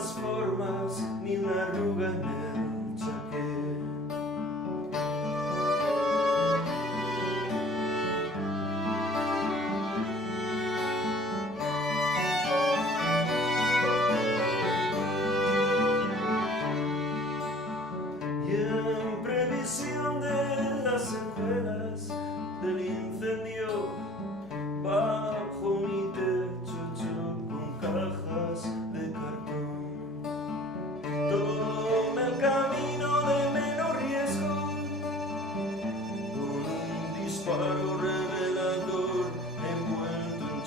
más formas, ni una arruga en el chaquet. Y en previsión de las secuelas del incendio, bajo mi techo yo con cajas de cartón tomé el camino de menor riesgo, con un disparo revelador envuelto en